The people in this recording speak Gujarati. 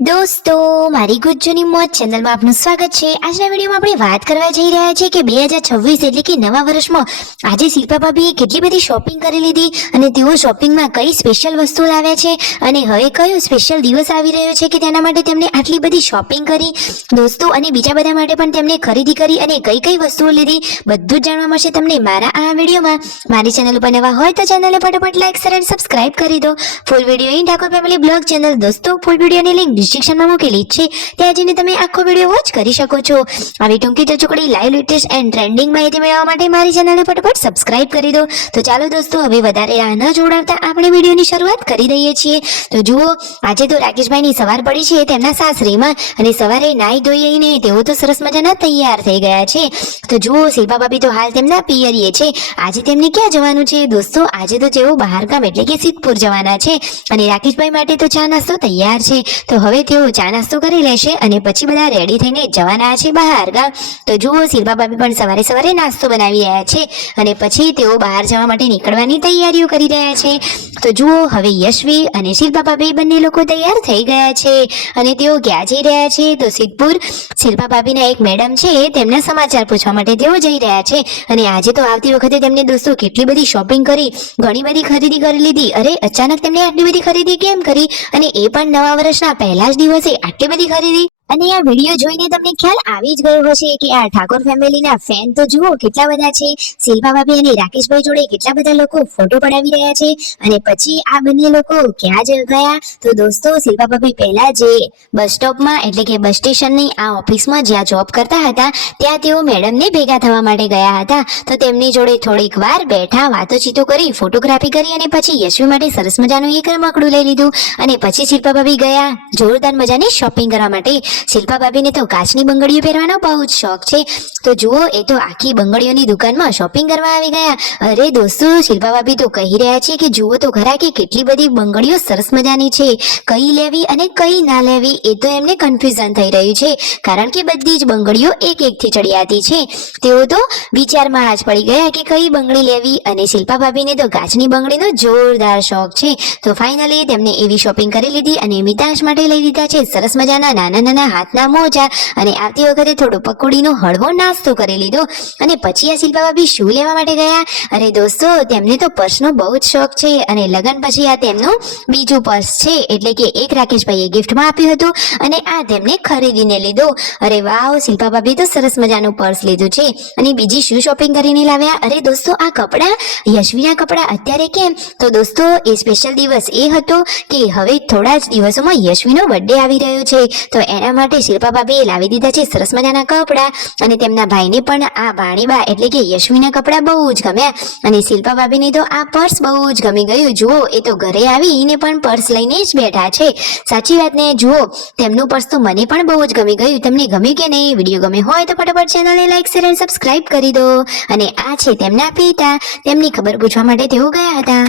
દોસ્તો, મારી ગુજ્જુની મોજ ચેનલમાં આપનું સ્વાગત છે। આજના વિડીયોમાં આપણે વાત કરવા જઈ રહ્યા છીએ કે 2026 એટલે કે નવા વર્ષમાં આજે શિલ્પા ભાભીએ કેટલી બધી શોપિંગ કરી લીધી અને તેઓ શોપિંગમાં કઈ સ્પેશિયલ વસ્તુઓ લાવ્યા છે અને હવે કયો સ્પેશિયલ દિવસ આવી રહ્યો છે કે તેના માટે તેમણે આટલી બધી શોપિંગ કરી દોસ્તો, અને બીજા બધા માટે પણ તેમણે ખરીદી કરી અને કઈ કઈ વસ્તુઓ લીધી બધું જ જાણવા મળશે તમને મારા આ વિડીયોમાં। મારી ચેનલ ઉપર નવા હોય તો ચેનલને ફટાફટ લાઈક શેર અને સબસ્ક્રાઇબ કરી દો। Full video in Thakor family blog channel દોસ્તો, ફૂલ વિડીયોની લિંક ડિસ્ક્રિપ્શનમાં મૂકેલી છે, ત્યાં જઈને તમે આખો વિડીયો વોચ કરી શકો છો। આવી ટૂંકી ટચુકડી લાઈવ લેટેસ્ટ એન્ડ ટ્રેન્ડિંગ માહિતી મેળવવા માટે મારી ચેનલને ફટાફટ સબસ્ક્રાઇબ કરી દો। તો ચાલો દોસ્તો, હવે વધારે રાહ ન જોડાવતા આપણે વિડીયોની શરૂઆત કરી દઈએ છીએ। તો જુઓ, આજે તો રાકેશભાઈની સવાર પડી છે તેમના સાસરીમાં અને સવારે નાઈ ધોઈને તેઓ તો સરસ મજાના તૈયાર થઈ ગયા છે। તો જુઓ, શિલ્પા ભાભી તો હાલ તેમના પિયરીએ છે। આજે તેમને ક્યાં જવાનું છે દોસ્તો? આજે તો તેઓ બહારગામ એટલે કે સિદ્ધપુર જવાના છે અને રાકેશભાઈ માટે તો ચા નાસ્તો તૈયાર છે। તો હવે તેઓ ચા નાસ્તો કરી લેશે અને પછી બધા રેડી થઈને જવાના છે બહારગામ। તો જુઓ, શિલ્પા ભાભી પણ સવારે સવારે નાસ્તો બનાવી રહ્યા છે અને પછી તેઓ બહાર જવા માટે નીકળવાની તૈયારીઓ કરી રહ્યા છે। તો જુઓ, હવે યશવી અને શિલ્પા ભાભી બંને લોકો તૈયાર થઈ ગયા છે અને તેઓ ક્યાં જઈ રહ્યા છે? તો સિદ્ધપુર શિલ્પા ભાભીના એક મેડમ છે તેમના સમાચાર પૂછવા માટે તેઓ જઈ રહ્યા છે અને આજે તો આવતી વખતે તેમને દોસ્તો કેટલી બધી શોપિંગ કરી, ઘણી બધી ખરીદી કરી લીધી। અરે, અચાનક તેમને આટલી બધી ખરીદી કેમ કરી? અને એ પણ નવા વર્ષના પહેલા જ દિવસે આટલી બધી ખરીદી? અને આ વિડીયો જોઈને તમને ખ્યાલ આવી જ ગયો હશે કે આ ઠાકોર ફેમિલીના ફેન તો જુઓ કેટલા બધા છે। શિલ્પા ભાભી અને રાકેશભાઈ જોડે કેટલા બધા લોકો ફોટો પડાવી રહ્યા છે અને પછી આ બંને લોકો ક્યાં જ ગયા? તો દોસ્તો, શિલ્પા ભાભી પહેલા જે બસ સ્ટોપમાં એટલે કે બસ સ્ટેશનની આ ઓફિસમાં જ્યાં જોબ કરતા હતા ત્યાં તેઓ મેડમને ભેગા થવા માટે ગયા હતા। તો તેમની જોડે થોડીક વાર બેઠા, વાતોચીતો કરી, ફોટોગ્રાફી કરી અને પછી યશવી માટે સરસ મજાનું એક રમકડું લઈ લીધું અને પછી શિલ્પા ભાભી ગયા જોરદાર મજાની શોપિંગ કરવા માટે। શિલ્પા ભાભીને તો કાચની બંગડીઓ પહેરવાનો બહુ જ શોખ છે। તો જુઓ, એ તો આખી બંગડીઓની દુકાનમાં શોપિંગ કરવા આવી ગયા। અરે દોસ્તો, શિલ્પા ભાભી તો કહી રહ્યા છે કે જુઓ તો ખરા કે કેટલી બધી બંગડીઓ સરસ મજાની છે, કઈ લેવી અને કઈ ના લેવી એ તો એમને કન્ફ્યુઝન થઈ રહ્યું છે કારણ કે બધી જ બંગડીઓ એક એકથી ચડિયાતી છે। તેઓ તો વિચારમાં જ પડી ગયા કે કઈ બંગડી લેવી અને શિલ્પા ભાભીને તો કાચની બંગડીનો જોરદાર શોખ છે। તો ફાઇનલી તેમને એવી શોપિંગ કરી લીધી અને મિતાંશ માટે લઈ લીધા છે સરસ મજાના નાના નાના હાથના મોજા અને આવતી વખતે થોડો પકોડીનો હળવો નાસ્તો કરી લીધો અને પછી આ શિલ્પા ભાભી શું લેવા માટે ગયા? અરે દોસ્તો, તેમને તો પર્સનો બહુ જ શોખ છે અને લગન પછી આ તેમનું બીજું પર્સ છે, એટલે કે એક રાકેશભાઈએ ગિફ્ટમાં આપ્યું હતું અને આ તેમને ખરીદીને લીધો। અરે વાવ, શિલ્પા ભાભી તો સરસ મજાનું પર્સ લીધું છે અને બીજી શું શોપિંગ કરીને લાવ્યા? અરે દોસ્તો, આ કપડાં, યશવીના કપડાં અત્યારે કેમ? તો દોસ્તો, એ સ્પેશિયલ દિવસ એ હતો કે હવે થોડા જ દિવસોમાં યશવીનો બર્થડે આવી રહ્યો છે। તો એના માટે શિલ્પા ભાભીએ લાવી દીધા છે સરસ મજાના કપડાં અને તેમના ભાઈને પણ આ ભાણીબા એટલે કે યશવીના કપડાં બહુ જ ગમ્યા અને શિલ્પા ભાભીને તો આ પર્સ બહુ જ ગમી ગયું। જુઓ, એ તો ઘરે આવીને પણ પર્સ લઈને જ બેઠા છે। સાચી વાત ને? જુઓ, તેમનું પર્સ તો મને પણ બહુ જ ગમી ગયું। તમને ગમ્યું કે નહીં? વિડીયો ગમે હોય તો ફટાફટ ચેનલને લાઈક શેર અને સબસ્ક્રાઇબ કરી દો। અને આ છે તેમના પિતા, તેમની ખબર પૂછવા માટે તેઓ ગયા હતા।